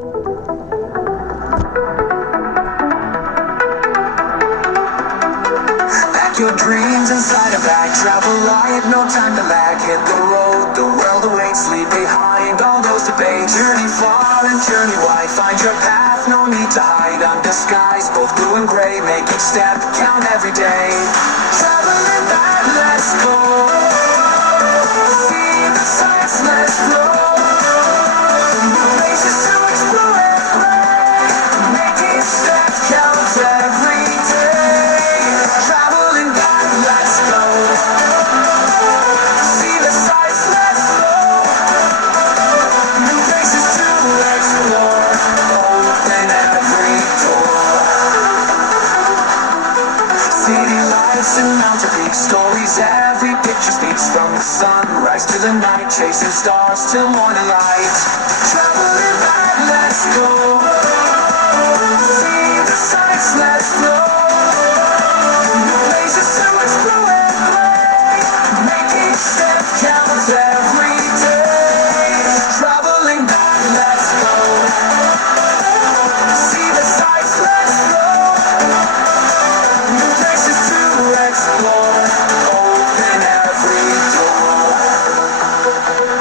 Your dreams inside a bag, travel light, no time to lag. Hit the road, the world awaits, leave behind all those debates. Journey far and journey wide, find your path, no need to hide. Undisguised, both blue and gray, make each step count every day. Traveling back, let's go. See the sights, let's flow. Places to explore and play, make each step count every day. Traveling back, let's go. See the sights, let's go. New places to explore, open every door. City lights and mountain peaks, stories every picture speaks. From the sunrise to the night, chasing stars till morning light.